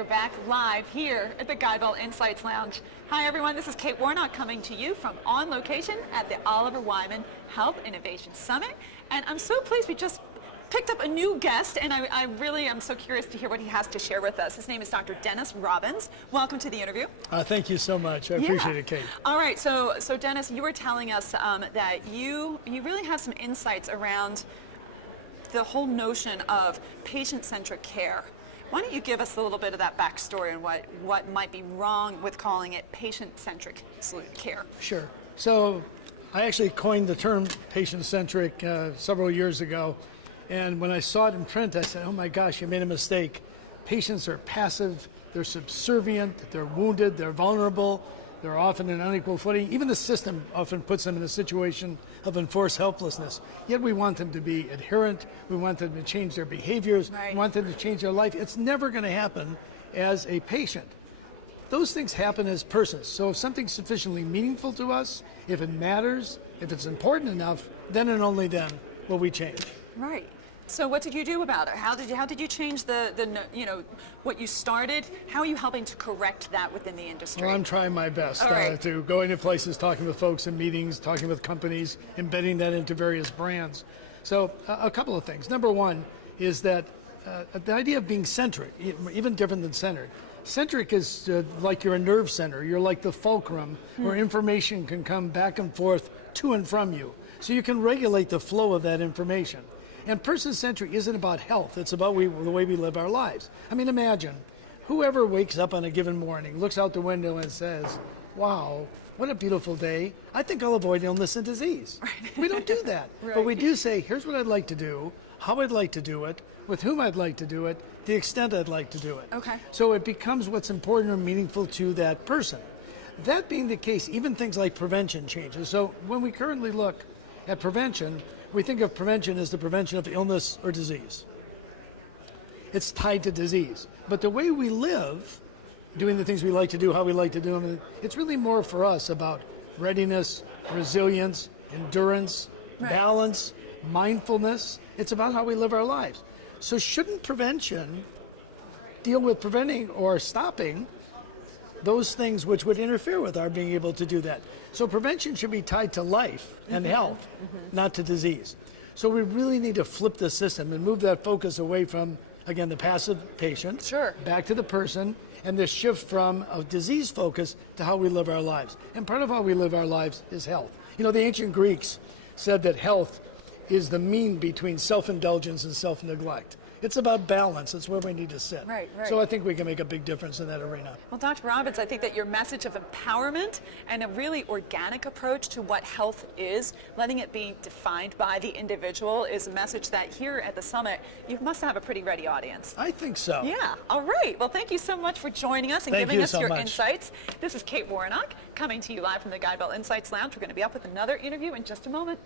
we're back live here at the GuideWell Insights Lounge. Hi everyone, this is Kate Warnock coming to you from on location at the Oliver Wyman Health Innovation Summit. And I'm so pleased we just picked up a new guest, and I really am so curious to hear what he has to share with us. His name is Dr. Dennis Robbins. Welcome to the interview. Thank you so much. I appreciate it, Kate. All right, so Dennis, you were telling us that you really have some insights around the whole notion of patient-centric care. Why don't you give us a little bit of that backstory and what might be wrong with calling it patient-centric care? Sure. So I actually coined the term patient-centric several years ago, and when I saw it in print, I said, oh my gosh, you made a mistake. Patients are passive, they're subservient, they're wounded, they're vulnerable, they're often in unequal footing. Even the system often puts them in a situation of enforced helplessness. Yet we want them to be adherent, we want them to change their behaviors, we want them to change their life. It's never going to happen as a patient. Those things happen as persons. So if something's sufficiently meaningful to us, if it matters, if it's important enough, then and only then will we change. Right. So what did you do about it? How did you change what you started? How are you helping to correct that within the industry? Well, I'm trying my best right. to go into places, talking with folks in meetings, talking with companies, embedding that into various brands. So a couple of things. Number one is that the idea of being centric, even different than centered. Centric is like you're a nerve center. You're like the fulcrum where information can come back and forth to and from you. So you can regulate the flow of that information. And person-centric isn't about health, it's about the way we live our lives. I mean, imagine, whoever wakes up on a given morning, looks out the window and says, wow, what a beautiful day, I think I'll avoid illness and disease. Right. We don't do that. Right. But we do say, here's what I'd like to do, how I'd like to do it, with whom I'd like to do it, the extent I'd like to do it. Okay. So it becomes what's important or meaningful to that person. That being the case, even things like prevention changes. So when we currently look at prevention, we think of prevention as the prevention of illness or disease. It's tied to disease. But the way we live, doing the things we like to do, how we like to do them, it's really more for us about readiness, resilience, endurance, balance, mindfulness. It's about how we live our lives. So shouldn't prevention deal with preventing or stopping those things which would interfere with our being able to do that? So prevention should be tied to life and health, not to disease. So we really need to flip the system and move that focus away from, again, the passive patient, back to the person, and this shift from a disease focus to how we live our lives. And part of how we live our lives is health. You know, the ancient Greeks said that health is the mean between self-indulgence and self-neglect. It's about balance. It's where we need to sit. Right. So I think we can make a big difference in that arena. Well, Dr. Robbins, I think that your message of empowerment and a really organic approach to what health is, letting it be defined by the individual, is a message that here at the summit, you must have a pretty ready audience. I think so. Yeah. All right. Well, thank you so much for joining us and giving us your insights. This is Kate Warnock coming to you live from the GuideWell Insights Lounge. We're going to be up with another interview in just a moment.